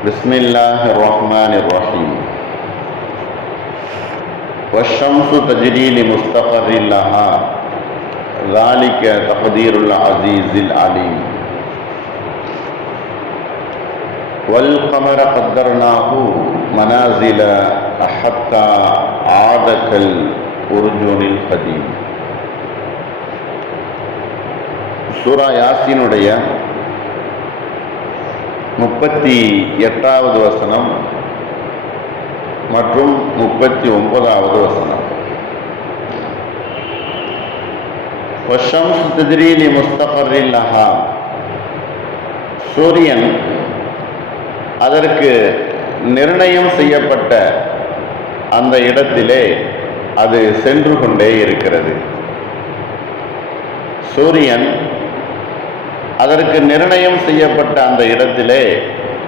بسم الله الرحمن الرحيم والشمس تجري لمستقر لها ذلك تقدير العزيز العليم والقمر قدرناه منازل حتى عاد كالأرجون القديم. சூரா யாசீனுடைய 38வது வசனம் மற்றும் 39வது வசனம். வஷம்ஸ் தஜ்ரீ லிமுஸ்தகர்ரின் லஹா, சூரியன் அதற்கு நிர்ணயம் செய்யப்பட்ட அந்த இடத்திலே அது சென்று கொண்டே இருக்கிறது. சூரியன் அதற்கு நிர்ணயம் செய்யப்பட்ட அந்த இடத்திலே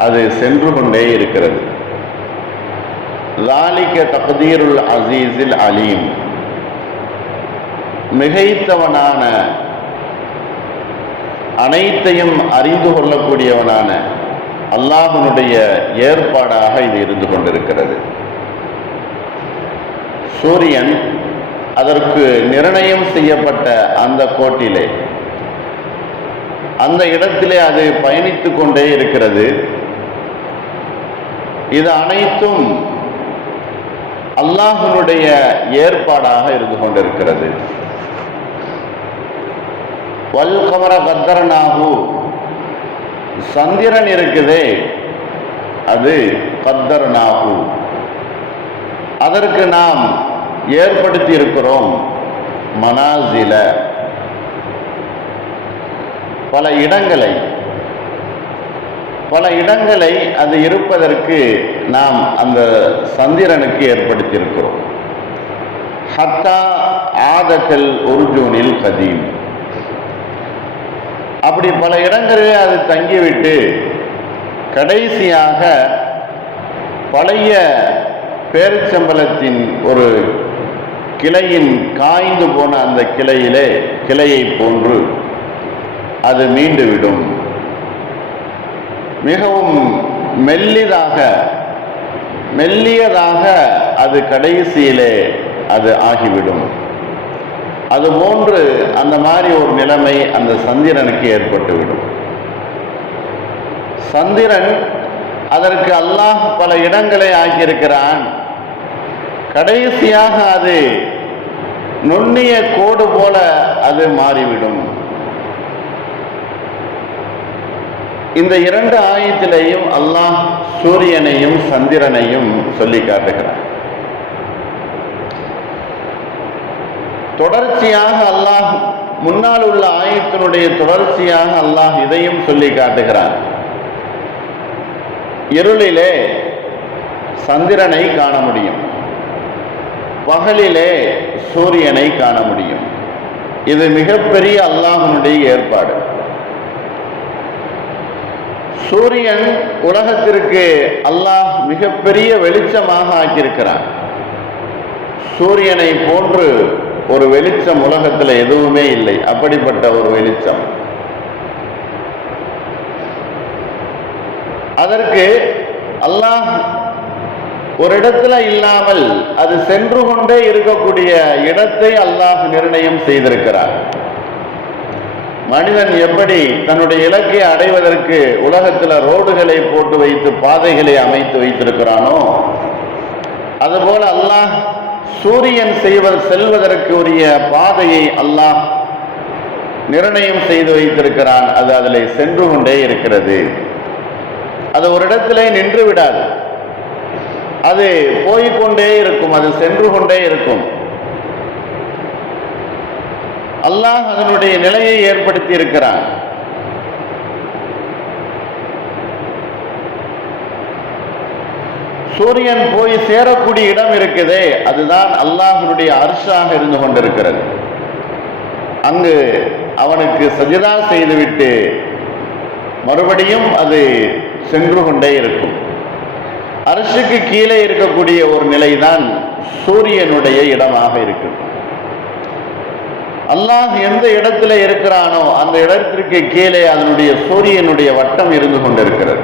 அது சென்று கொண்டே இருக்கிறது. ذَلِكَ تَقْدِيرُ الْعَزِيزِ الْعَلِيمِ, மிகைத்தவனான அனைத்தையும் அறிந்து கொள்ளக்கூடியவனான அல்லாஹ்வுடைய ஏற்பாடாக இது இருந்து கொண்டிருக்கிறது. சூரியன் அதற்கு நிர்ணயம் செய்யப்பட்ட அந்த கோட்டிலே அந்த இடத்திலே அது பயணித்து கொண்டே இருக்கிறது. இது அனைத்தும் அல்லாஹ்வுடைய ஏற்பாடாக இருந்து கொண்டிருக்கிறது. வல் கமர கத்தரனாகு, சந்திரன் இருக்குதே அது கத்தரனாகு, அதற்கு நாம் ஏற்படுத்தி இருக்கிறோம் மனாசில, பல இடங்களை அது இருப்பதற்கு நாம் அந்த சந்திரனுக்கு ஏற்படுத்தியிருக்கிறோம். ஹத்தா ஆதகல் உர்ஜூனில் கதீம், அப்படி பல இடங்களில் அது தங்கிவிட்டு கடைசியாக பழைய பேரிச்சம்பழத்தின் ஒரு கிளையின் காய்ந்து போன அந்த கிளையை போன்று அது மீண்டுவிடும். மிகவும் மெல்லியதாக அது கடைசியிலே அது ஆகிவிடும். அதுபோன்று அந்த மாதிரி ஒரு நிலைமை அந்த சந்திரனுக்கு ஏற்பட்டுவிடும். சந்திரன் அதற்கு அல்லாஹ் பல இடங்களை ஆக்கியிருக்கிறான். கடைசியாக அது நுண்ணிய கோடு போல அது மாறிவிடும். இந்த இரண்டு ஆயத்திலேயும் அல்லாஹ் சூரியனையும் சந்திரனையும் சொல்லி காட்டுகிறான். தொடர்ச்சியாக அல்லாஹ் முன்னால் உள்ள ஆயத்தினுடைய தொடர்ச்சியாக அல்லாஹ் இதையும் சொல்லி காட்டுகிறான். இருளிலே சந்திரனை காண முடியும், பகலிலே சூரியனை காண முடியும். இது மிகப்பெரிய அல்லாஹ்வுடைய ஏற்பாடு. சூரியன் உலகத்திற்கு அல்லாஹ் மிகப்பெரிய வெளிச்சமாக ஆக்கியிருக்கிறான். சூரியனை போன்று ஒரு வெளிச்சம் உலகத்தில் எதுவுமே இல்லை. அப்படிப்பட்ட ஒரு வெளிச்சம். அதற்கு அல்லாஹ் ஒரு இடத்துல இல்லாமல் அது சென்று கொண்டே இருக்கக்கூடிய இடத்தை அல்லாஹ் நிர்ணயம் செய்திருக்கிறார். மனிதன் எப்படி தன்னுடைய இலக்கை அடைவதற்கு உலகத்தில் ரோடுகளை போட்டு வைத்து பாதைகளை அமைத்து வைத்திருக்கிறானோ, அதுபோல அல்லாஹ் சூரியன் செல்வதற்கு உரிய பாதையை அல்லாஹ் நிர்ணயம் செய்து வைத்திருக்கிறான். அது அதில் சென்று கொண்டே இருக்கிறது. அது ஒரு இடத்திலே நின்று விடாது. அது போய்கொண்டே இருக்கும், அது சென்று கொண்டே இருக்கும். அல்லாஹ் அதனுடைய நிலையை ஏற்படுத்தி இருக்கிறான். சூரியன் போய் சேரக்கூடிய இடம் இருக்குதே, அதுதான் அல்லாஹ்வுடைய அர்ஷாக இருந்து கொண்டிருக்கிறது. அங்கு அவனுக்கு சஜிதா செய்துவிட்டு மறுபடியும் அது சென்று கொண்டே இருக்கும். அர்ஷுக்கு கீழே இருக்கக்கூடிய ஒரு நிலைதான் சூரியனுடைய இடமாக இருக்கும். அல்லாஹ் எந்த இடத்துல இருக்கிறானோ அந்த இடத்திற்கு கீழே அதனுடைய சூரியனுடைய வட்டம் இருந்து கொண்டிருக்கிறது.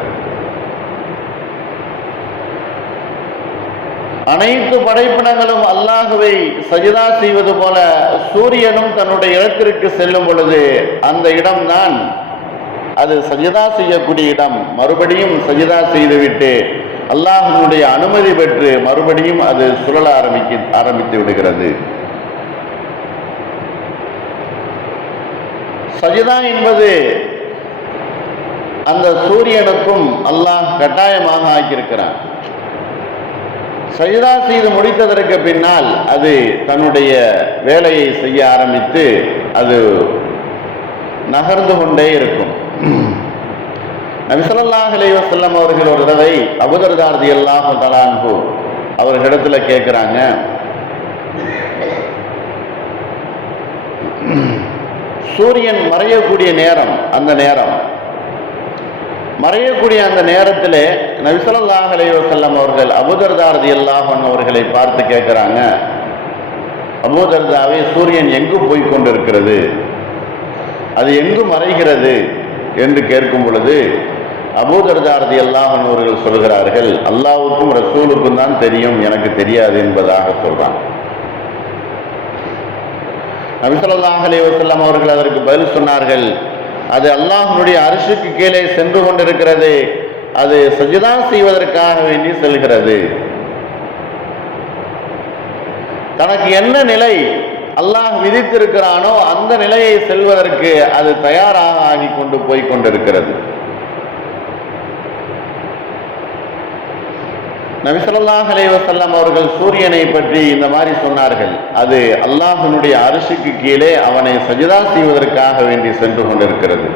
அனைத்து படைப்பினங்களும் அல்லாஹுவை சஜிதா செய்வது போல சூரியனும் தன்னுடைய இடத்திற்கு செல்லும் பொழுது அந்த இடம்தான் அது சஜிதா செய்யக்கூடிய இடம். மறுபடியும் சஜிதா செய்துவிட்டு அல்லாஹ்வுடைய அனுமதி பெற்று மறுபடியும் அது சுழல ஆரம்பித்து விடுகிறது. சஜிதா என்பது அந்த சூரியனுக்கும் அல்லாஹ் கட்டாயமாக ஆக்கியிருக்கிறான். சஜிதா செய்து முடித்ததற்கு பின்னால் அது தன்னுடைய வேலையை செய்ய ஆரம்பித்து அது நகர்ந்து கொண்டே இருக்கும். நபி ஸல்லல்லாஹு அலைஹி வஸல்லம் அவர்கள் ஒரு தடவை அபூ தர்தா ரலியல்லாஹு தஆலா அன்ஹு அவர்களிடத்துல கேட்குறாங்க, சூரியன் மறையக்கூடிய நேரம், அந்த நேரம் மறையக்கூடிய அந்த நேரத்திலே நபி ஸல்லல்லாஹு அலைஹி வஸல்லம் அவர்கள் அபூ தர்தா ரலியல்லாஹு அன்ஹு அவர்களை பார்த்து கேட்குறாங்க, அபூ தர்தாவே, சூரியன் எங்கு போய் கொண்டிருக்கிறது, அது எங்கு மறைகிறது என்று கேட்கும் பொழுது அபூ தர்தா ரலியல்லாஹு அன்ஹு அவர்கள் சொல்கிறார்கள், அல்லாஹ்வுக்கும் ரசூலுக்கும் தான் தெரியும், எனக்கு தெரியாது என்பதாக சொல்றாங்க. நபி ஸல்லல்லாஹு அலைஹி வஸல்லம் அவர்கள் அதற்கு பதில் சொன்னார்கள், அது அல்லாஹ்வுடைய அர்ஷுக்கு கீழே சென்று கொண்டிருக்கிறது, அது சஜ்தா செய்வதற்காக வேண்டி செல்கிறது. தனக்கு என்ன நிலை அல்லாஹ் விதித்திருக்கிறானோ அந்த நிலையை செல்வதற்கு அது தயாராக ஆகி கொண்டு போய் கொண்டிருக்கிறது. நபி ஸல்லல்லாஹு அலைஹி வஸல்லம் அவர்கள் சூரியனை பற்றி இந்த மாதிரி சொன்னார்கள், அது அல்லாஹ்வுடைய அர்ஷுக்கு கீழே அவனை சஜ்தா செய்வதற்காக வேண்டி சென்று கொண்டிருக்கிறது.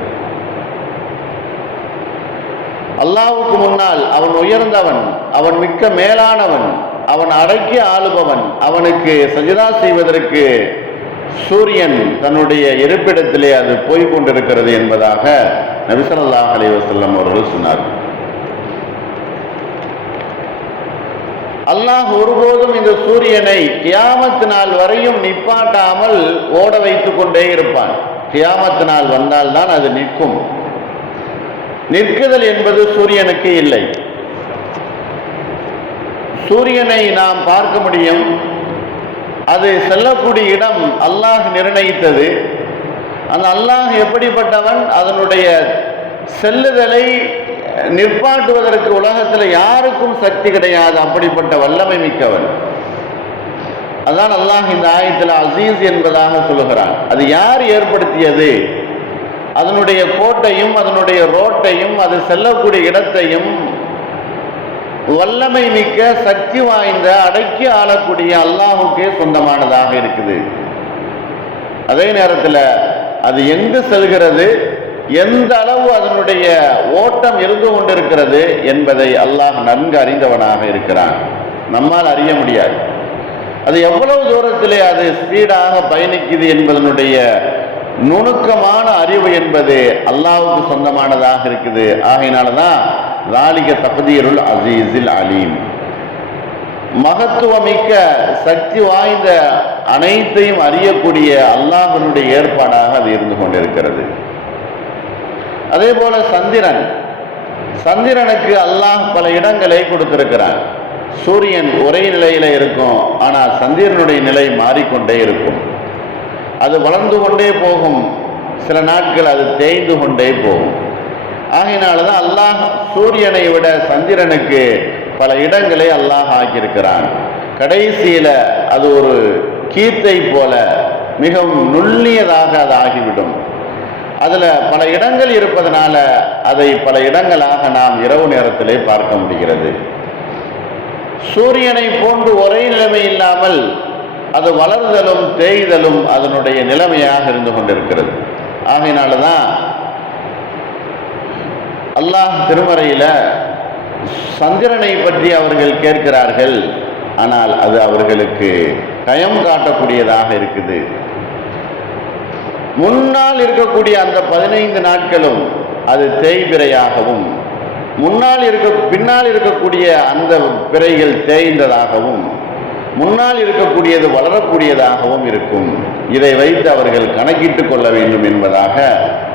அல்லாஹ்வுக்கு முன்னால் அவன் உயர்ந்தவன், அவன் மிக்க மேலானவன், அவன் அடக்கி ஆளுபவன், அவனுக்கு சஜ்தா செய்வதற்கு சூரியன் தன்னுடைய இருப்பிடத்திலே அது போய் கொண்டிருக்கிறது என்பதாக நபி ஸல்லல்லாஹு அலைஹி வஸல்லம் அவர்கள் சொன்னார்கள். அல்லாஹ் ஒருபோதும் இந்த சூரியனை கியாமத் நாள் வரையும் நிப்பாட்டாமல் ஓட வைத்துக் கொண்டே இருப்பான். கியாமத் நாள் வந்தால்தான் அது நிற்கும். நிற்குதல் என்பது சூரியனுக்கு இல்லை. சூரியனை நாம் பார்க்க முடியும், அது செல்லக்கூடிய இடம் அல்லாஹ் நிர்ணயித்தது. அந்த அல்லாஹ் எப்படிப்பட்டவன், அதனுடைய செல்லுதலை நிற்பாட்டுவதற்கு உலகத்தில் யாருக்கும் சக்தி கிடையாது, அப்படிப்பட்ட வல்லமை மிக்கவன். அதான் அல்லாஹ் இந்த ஆயத்தில் அசீஸ் என்பதாக சொல்லுகிறான். அது யார் ஏற்படுத்தியது, அதனுடைய கோட்டையும் அதனுடைய ரோட்டையும் அது செல்லக்கூடிய இடத்தையும் வல்லமை மிக்க சக்தி வாய்ந்த அடக்கி ஆளக்கூடிய அல்லாஹுக்கே சொந்தமானதாக இருக்குது. அதே நேரத்தில் அது எங்கு செல்கிறது, எந்த அளவு அதனுடைய ஓட்டம் இருந்து கொண்டிருக்கிறது என்பதை அல்லாஹ் நன்கு அறிந்தவனாக இருக்கிறான். நம்மால் அறிய முடியாது. அது எவ்வளவு தூரத்திலே அது ஸ்பீடாக பயணிக்குது என்பதனுடைய நுணுக்கமான அறிவு என்பது அல்லாஹ்வுக்கு சொந்தமானதாக இருக்குது. ஆகையினால்தான் ذَلِكَ تَقْدِيرُ الْعَزِيزِ الْعَلِيمِ, மகத்துவமிக்க சக்தி வாய்ந்த அனைத்தையும் அறியக்கூடிய அல்லாஹ்வினுடைய ஏற்பாடாக அது இருந்து கொண்டிருக்கிறது. அதே போல சந்திரனுக்கு அல்லாஹ் பல இடங்களை கொடுத்திருக்கிறான். சூரியன் ஒரே நிலையில இருக்கும், ஆனால் சந்திரனுடைய நிலை மாறிக்கொண்டே இருக்கும். அது வளர்ந்து கொண்டே போகும், சில நாட்கள் அது தேய்ந்து கொண்டே போகும். ஆகையினால்தான் அல்லாஹ் சூரியனை விட சந்திரனுக்கு பல இடங்களை அல்லாஹ் ஆக்கியிருக்கிறான். கடைசியில அது ஒரு கீத்தை போல மிகவும் நுண்ணியதாக அது ஆகிவிடும். அதுல பல இடங்கள் இருப்பதனால அதை பல இடங்களாக நாம் இரவு நேரத்திலே பார்க்க முடிகிறது. சூரியனை போன்று ஒரே நிலைமை இல்லாமல் அது வளர்தலும் தேய்தலும் அதனுடைய நிலைமையாக இருந்து கொண்டிருக்கிறது. ஆகையினால்தான் அல்லாஹ் திருமறையில சந்திரனை பற்றி அவர்கள் கேட்கிறார்கள், ஆனால் அது அவர்களுக்கு கயம் காட்டக்கூடியதாக இருக்குது. முன்னால் இருக்கக்கூடிய அந்த 15 நாட்களும் அது தேய்பிறையாகவும், பின்னால் இருக்கக்கூடிய அந்த பிறைகள் தேய்ந்ததாகவும், முன்னால் இருக்கக்கூடியது வளரக்கூடியதாகவும் இருக்கும். இதை வைத்து அவர்கள் கணக்கிட்டு கொள்ள வேண்டும் என்பதாக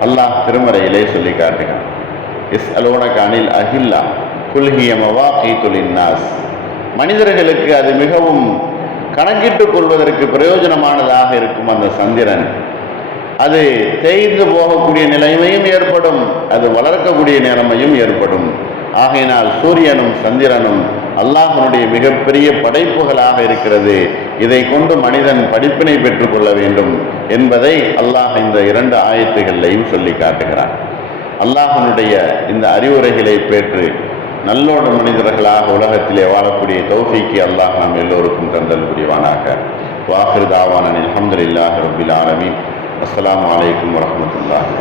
அல்லாஹ் திருமறையிலே சொல்லி காட்டுகிறான். இஸ்அலூனக அனில் அஹில்லா குல் ஹிய மவாகீது லின்னாஸ், மனிதர்களுக்கு அது மிகவும் கணக்கிட்டுக் கொள்வதற்கு பிரயோஜனமானதாக இருக்கும். அந்த சந்திரன் அது தேய்ந்து போகக்கூடிய நிலைமையும் ஏற்படும், அது வளர்க்கக்கூடிய நிலைமையும் ஏற்படும். ஆகையினால் சூரியனும் சந்திரனும் அல்லாஹ்வுடைய மிகப்பெரிய படைப்புகளாக இருக்கிறது. இதை கொண்டு மனிதன் படிப்பினை பெற்றுக் கொள்ள வேண்டும் என்பதை அல்லாஹ் இந்த 2 ஆயத்துகளையும் சொல்லி காட்டுகிறான். அல்லாஹ்வுடைய இந்த அறிவுரைகளை பெற்று நல்லோடு மனிதர்களாக உலகத்திலே வாழக்கூடிய தௌஃபீக்கை அல்லாஹ் நாம் எல்லோருக்கும் தந்தல் புரிவானாக. வாஹிர் தாவானா அல்ஹம்துலில்லாஹி ரப்பில் ஆலமீன். அஸ்ஸலாமு அலைக்கும் வரஹ்மத்துல்லாஹி.